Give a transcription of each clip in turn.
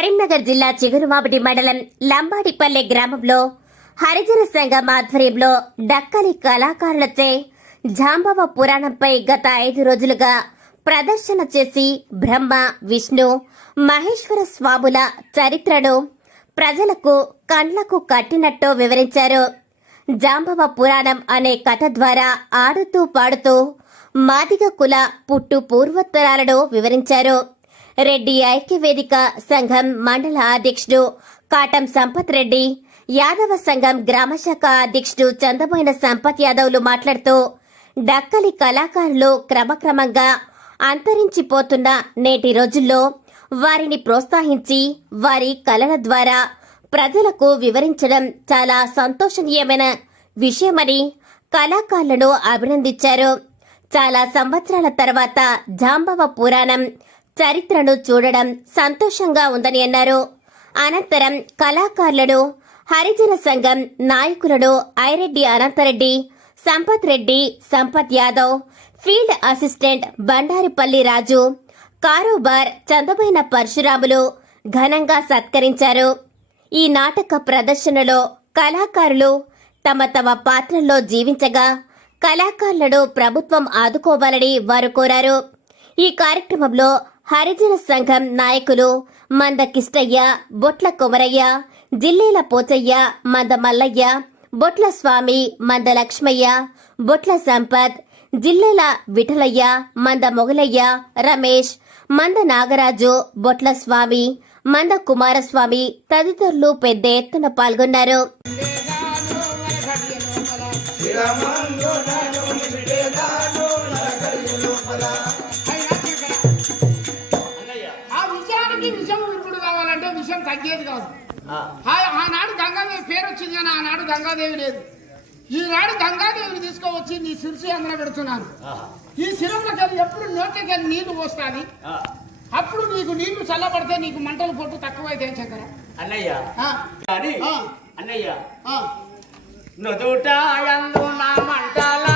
కరీంనగర్ జిల్లా చిగురుమాబడి మండలం లంబాడిపల్లె గ్రామంలో హరిజన సంఘం ఆధ్వర్యంలో డక్కలి కళాకారులచే జాంబవ పురాణంపై గత ఐదు రోజులుగా ప్రదర్శన చేసి బ్రహ్మ విష్ణు మహేశ్వర స్వాముల చరిత్రను ప్రజలకు కండ్లకు కట్టినట్టు వివరించారు. జాంబవ పురాణం అనే కథ ద్వారా ఆడుతూ పాడుతూ మాదిగ కుల పుట్టు పూర్వోత్తరాలను వివరించారు. రెడ్డి ఐక్యవేదిక సంఘం మండల అధ్యక్షుడు కాటం సంపత్ రెడ్డి యాదవ సంఘం గ్రామశాఖ అధ్యక్షుడు చందమైన సంపత్ యాదవ్లు మాట్లాడుతూ డక్కలి కళాకారులు క్రమక్రమంగా అంతరించిపోతున్న నేటి రోజుల్లో వారిని ప్రోత్సహించి వారి కళల ద్వారా ప్రజలకు వివరించడం చాలా సంతోషనీయమైన విషయమని కళాకారులను అభినందించారు. చాలా సంవత్సరాల తర్వాత జాంబవ పురాణం చరిత్రను చూడడం సంతోషంగా ఉందని అన్నారు. అనంతరం కళాకారులను హరిజన సంఘం నాయకులను ఐరెడ్డి అనంతరెడ్డి సంపత్ రెడ్డి సంపత్ యాదవ్ ఫీల్డ్ అసిస్టెంట్ బండారిపల్లి రాజు కారోబార్ చందమైన పరశురాములు ఘనంగా సత్కరించారు. ఈ నాటక ప్రదర్శనలో కళాకారులు తమ తమ పాత్రల్లో జీవించగా కళాకారులను ప్రభుత్వం ఆదుకోవాలని వారు కోరారు. ఈ కార్యక్రమంలో హరిజన సంఘం నాయకులు మంద కిష్టయ్య బొట్ల కొమరయ్య జిల్లేల పోచయ్య మంద మల్లయ్య బొట్ల స్వామి మంద లక్ష్మయ్య బొట్ల సంపత్ జిల్లేల విఠలయ్య మంద మొగలయ్య రమేష్ మంద నాగరాజు బొట్ల స్వామి మంద కుమారస్వామి తదితరులు పెద్ద ఎత్తున పాల్గొన్నారు. తగ్గేది కాదు. ఆనాడు గంగాదేవి పేరు వచ్చింది కానీ ఆనాడు గంగాదేవి లేదు. ఈనాడు గంగాదేవిని తీసుకువచ్చి నీ సిరిసి అందులో పెడుతున్నాను ఈ వెళ్ళి ఎప్పుడు నోట్లోకి నీళ్ళు పోస్తాది అప్పుడు నీకు నీళ్ళు చల్లబడితే నీకు మంటలు పొట్టు తక్కువైతే శంకర? అన్నయ్య. అన్నయ్య. ఆ. నుదుట యందు నా మంటలాయే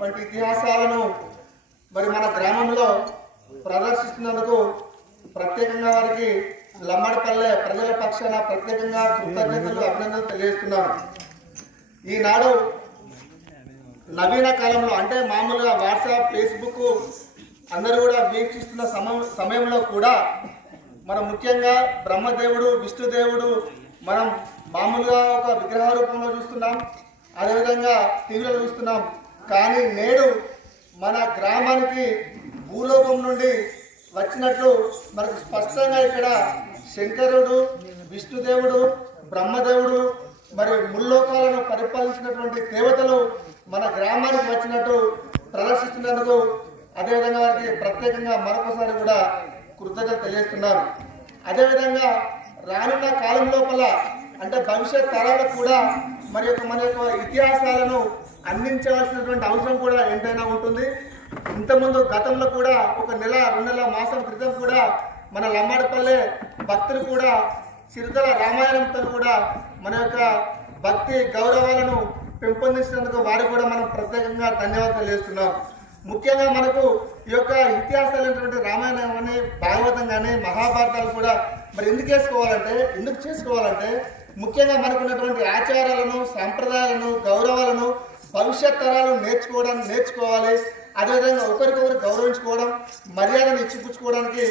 వంటి ఇతిహాసాలను మరి మన గ్రామంలో ప్రదర్శిస్తున్నందుకు ప్రత్యేకంగా వారికి లమ్మడపల్లె ప్రజల పక్షాన ప్రత్యేకంగా కృతజ్ఞతలు అభినందనలు తెలియజేస్తున్నాను. ఈనాడు నవీన కాలంలో అంటే మామూలుగా వాట్సాప్ ఫేస్బుక్ అందరూ కూడా వీక్షిస్తున్న సమయంలో కూడా మనం ముఖ్యంగా బ్రహ్మదేవుడు విష్ణుదేవుడు మనం మామూలుగా ఒక విగ్రహ రూపంలో చూస్తున్నాం. అదేవిధంగా టీవీలో చూస్తున్నాం. కానీ నేడు మన గ్రామానికి భూలోకం నుండి వచ్చినట్లు మనకు స్పష్టంగా ఇక్కడ శంకరుడు విష్ణుదేవుడు బ్రహ్మదేవుడు మరి ముల్లోకాలను పరిపాలించినటువంటి దేవతలు మన గ్రామానికి వచ్చినట్టు ప్రదర్శిస్తున్నందుకు అదేవిధంగా వారికి ప్రత్యేకంగా మరొకసారి కూడా కృతజ్ఞత తెలియజేస్తున్నారు అదేవిధంగా రానున్న కాలం లోపల అంటే భవిష్యత్ తరాలకు కూడా మరి యొక్క మన యొక్క ఇతిహాసాలను అందించవలసినటువంటి అవసరం కూడా ఎంతైనా ఉంటుంది. ఇంతకుముందు గతంలో కూడా ఒక నెల రెండు నెలల మాసం క్రితం కూడా మన లంబాడపల్లె భక్తులు కూడా చిరుతల రామాయణంతో కూడా మన యొక్క భక్తి గౌరవాలను పెంపొందించినందుకు వారు కూడా మనం ప్రత్యేకంగా ధన్యవాదాలు తెలియజేస్తున్నాం ముఖ్యంగా మనకు ఈ యొక్క ఇతిహాసాలైనటువంటి రామాయణం కానీ భాగవతం కానీ మహాభారతాలు కూడా మరి ఎందుకు వేసుకోవాలంటే ఎందుకు చేసుకోవాలంటే ముఖ్యంగా మనకున్నటువంటి ఆచారాలను సాంప్రదాయాలను గౌరవాలను భవిష్యత్ తరాలు నేర్చుకోవడం నేర్చుకోవాలి. అదేవిధంగా ఒకరికొకరు గౌరవించుకోవడం మర్యాదను ఇచ్చిపుచ్చుకోవడానికి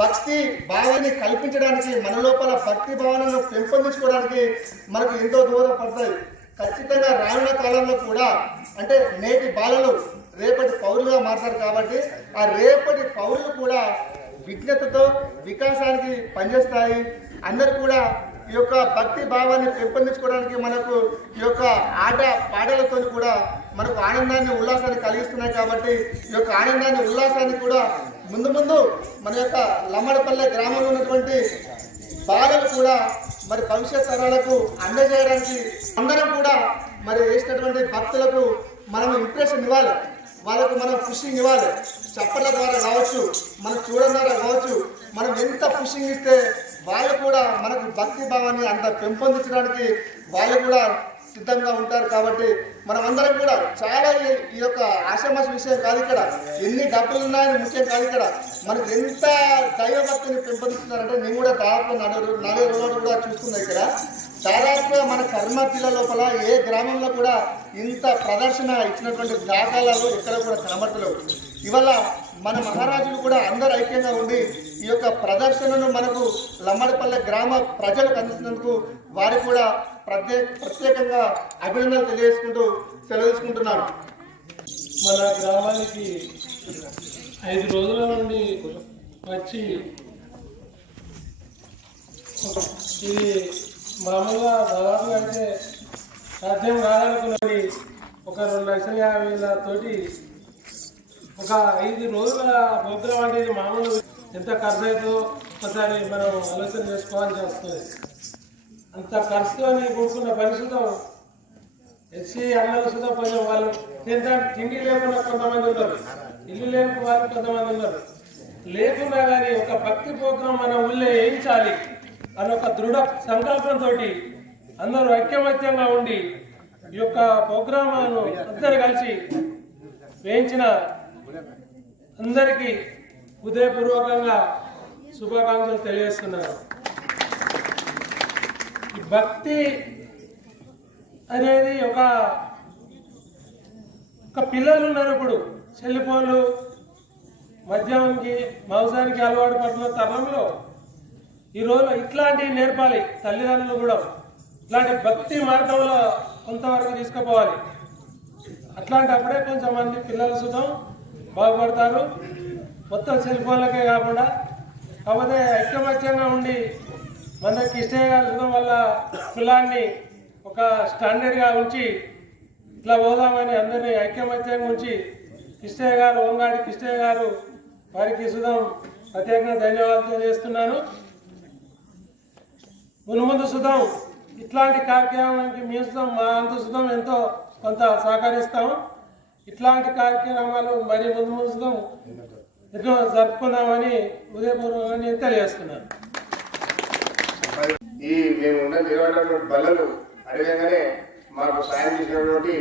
భక్తి భావాన్ని కల్పించడానికి మన లోపల భక్తి భావనను పెంపొందించుకోవడానికి మనకు ఎంతో దూరపడతాయి ఖచ్చితంగా రానున్న కాలంలో కూడా అంటే నేటి బాలలు రేపటి పౌరులుగా మారుతారు కాబట్టి ఆ రేపటి పౌరులు కూడా విజ్ఞతతో వికాసానికి పనిచేస్తాయి. అందరు కూడా ఈ యొక్క భక్తి భావాన్ని పెంపొందించుకోవడానికి మనకు ఈ యొక్క ఆట పాటలతో కూడా మనకు ఆనందాన్ని ఉల్లాసాన్ని కలిగిస్తున్నాయి కాబట్టి ఈ యొక్క ఆనందాన్ని ఉల్లాసాన్ని కూడా ముందు ముందు మన యొక్క లమ్మడపల్లె గ్రామంలో ఉన్నటువంటి బాలలు కూడా మరి భవిష్యత్ తరాలకు అందజేయడానికి అందరం కూడా మరి వేసినటువంటి భక్తులకు మనం ఇంప్రెషన్ ఇవ్వాలి. వాళ్ళకు మనం పుషింగ్ ఇవ్వాలి. చెప్పల ద్వారా కావచ్చు మనం చూడడం ద్వారా కావచ్చు మనం ఎంత పుషింగ్ ఇస్తే వాళ్ళు కూడా మనకు భక్తి భావాన్ని అంత పెంపొందించడానికి వాళ్ళు కూడా సిద్ధంగా ఉంటారు కాబట్టి మనం అందరం కూడా చాలా ఈ- యొక్క ఆషామాష విషయం కాదు ఇక్కడ. ఎన్ని డబ్బులు ఉన్నాయని ముఖ్యం కాదు ఇక్కడ. మనకు ఎంత దైవభక్తిని పెంపొందిస్తున్నారంటే నేను కూడా దాదాపు నలుగురు నలుగురు రోజులు కూడా చూస్తున్నా ఇక్కడ. దాదాపుగా మన కర్మపిల్ల లోపల ఏ గ్రామంలో కూడా ఇంత ప్రదర్శన ఇచ్చినటువంటి దాఖలాలు ఎక్కడ కూడా కనబడతలేవు. ఇవాళ మన మహారాజులు కూడా అందరు ఐక్యంగా ఉండి ఈ యొక్క ప్రదర్శనను మనకు లమ్మడపల్లె గ్రామ ప్రజలకు అందిస్తున్నందుకు వారికి కూడా ప్రత్యేక ప్రత్యేకంగా అభినందనలు తెలియజేసుకుంటూ సెలవు తీసుకుంటున్నాను. మన గ్రామానికి ఐదు రోజుల నుండి వచ్చి ఇది మామూలుగా దాదాపుగా అయితే సాధ్యం కాదనుకున్నది. ఒక రెండు లక్షల యాభై వేల తోటి ఒక ఐదు రోజుల ప్రోగ్రాం అనేది మామూలు ఎంత ఖర్చు అవుతుందో ఒకసారి మనం ఆలోచన చేసుకోవాల్సి వస్తుంది. అంత ఖర్చుతో కూడుకున్న పరిస్థితులు ఎస్సీ అన్నలు సుధా కొంచెం వాళ్ళు తినడానికి తిండి లేకుండా కొంతమంది ఉన్నారు. ఇల్లు లేని వాళ్ళు కొంతమంది ఉన్నారు. లేకున్నా కానీ ఒక భక్తి ప్రోగ్రాం మన ఊళ్ళో వేయించాలి అని ఒక దృఢ సంకల్పంతో అందరూ ఐక్యమత్యంగా ఉండి ఈ యొక్క ప్రోగ్రాంను అందరు కలిసి వేయించిన అందరికీ హృదయపూర్వకంగా శుభాకాంక్షలు తెలియజేస్తున్నారు భక్తి అనేది ఒక ఒక పిల్లలు ఉన్నారు ఇప్పుడు. సెల్ ఫోన్లు మద్యానికి మాంసానికి అలవాటు పడుతున్న తరుణంలో ఈ రోజు ఇట్లాంటివి నేర్పాలి తల్లిదండ్రులు కూడా. ఇట్లాంటి భక్తి మార్గంలో కొంతవరకు తీసుకుపోవాలి. అట్లాంటప్పుడే కొంచెం మంది పిల్లలు సుతం బాగుపడతారు. మొత్తం సెల్ ఫోన్లకే కాకుండా. కాకపోతే ఐక్యమత్యంగా ఉండి మన కృష్ణయ్య గారు చూడడం వల్ల పిల్లాన్ని ఒక స్టాండర్డ్గా ఉంచి ఇట్లా పోదామని అందరినీ ఐక్యమత్యంగా ఉంచి కృష్ణయ్య గారు ఓంగాడి కృష్ణయ్య గారు వారికి సుధం ప్రత్యేకంగా ధన్యవాదాలు తెలియజేస్తున్నాను. ముందు ముందు ఇట్లాంటి కార్యక్రమానికి మేము సుధం మా అంత సుధం ఎంతో కొంత సహకరిస్తాము ఇట్లాంటి కార్యక్రమాలు మరి ముందు ముందు సుధం ఎన్నో జరుపుకుందామని ఉదయపూర్వకంగా నేను తెలియజేస్తున్నాను. ఈ మేము ఉన్న నిలబడినటువంటి బల్లలు అదేవిధంగానే మాకు సాయం చేసినటువంటి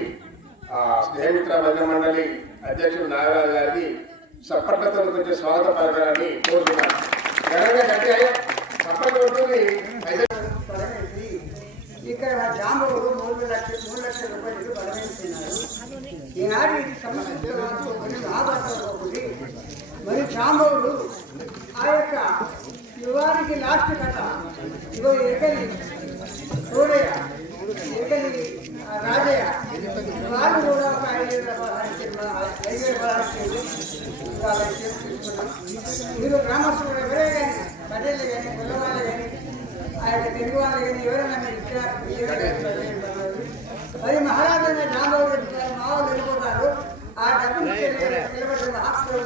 ఆ, స్నేహమిత్ర మధ్య మండలి అధ్యక్షుడు నాగరాజు గారికి సప్పట్లతో కొంచెం స్వాగత పలకాలని కోరుతున్నాను ఘనంగా గట్టిగా సప్పట్లు కొడుతుంది అయితే ఇక్కడ మా జాంబవుడు మూడు లక్షల మూడు లక్షల రూపాయలు బలమైపోయినారు ఈనాడు ఇది సమస్య కొంచెం ఆధారపడి మరి జాంబవుడు ఆ యొక్క యువానికి లాస్ట్ కథ ఇగో ఎక్కడి చూడయ్య ఎక్కడి రాజయ్య వాళ్ళు కూడా ఒక ఐదు వేల పదహారు చేయాలి. ఐదు వేల పదహారు చేయాలి. వాళ్ళకి చేసి తీసుకున్నాం మీరు గ్రామస్తులు ఎవరే కానీ ప్రజలు కానీ కులవాళ్ళు కానీ ఆ యొక్క తెలుగు వాళ్ళు కానీ ఎవరైనా మీరు ఇచ్చారు మరి మహారాజు జాంబాబు గారు మా వాళ్ళు వెళ్ళిపోతారు ఆ డబ్బులు నిలబడి హాస్పిటల్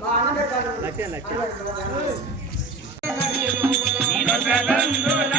మా అన్నగారు మంటలాయే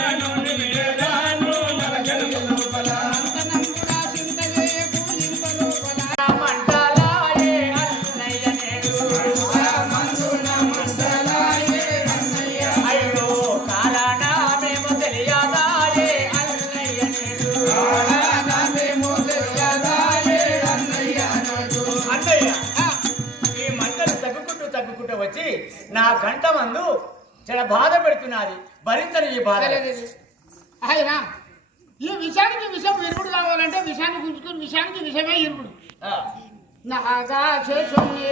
చాలా బాధ పెడుతున్నది భరించని ఈ బాధ. ఆయన ఈ విషయానికి విషం ఇరుకుడు కావాలంటే విషయాన్ని గుంజుకుని విషయానికి విషమే ఇరుకుడు ఆ, నాగా చేసుని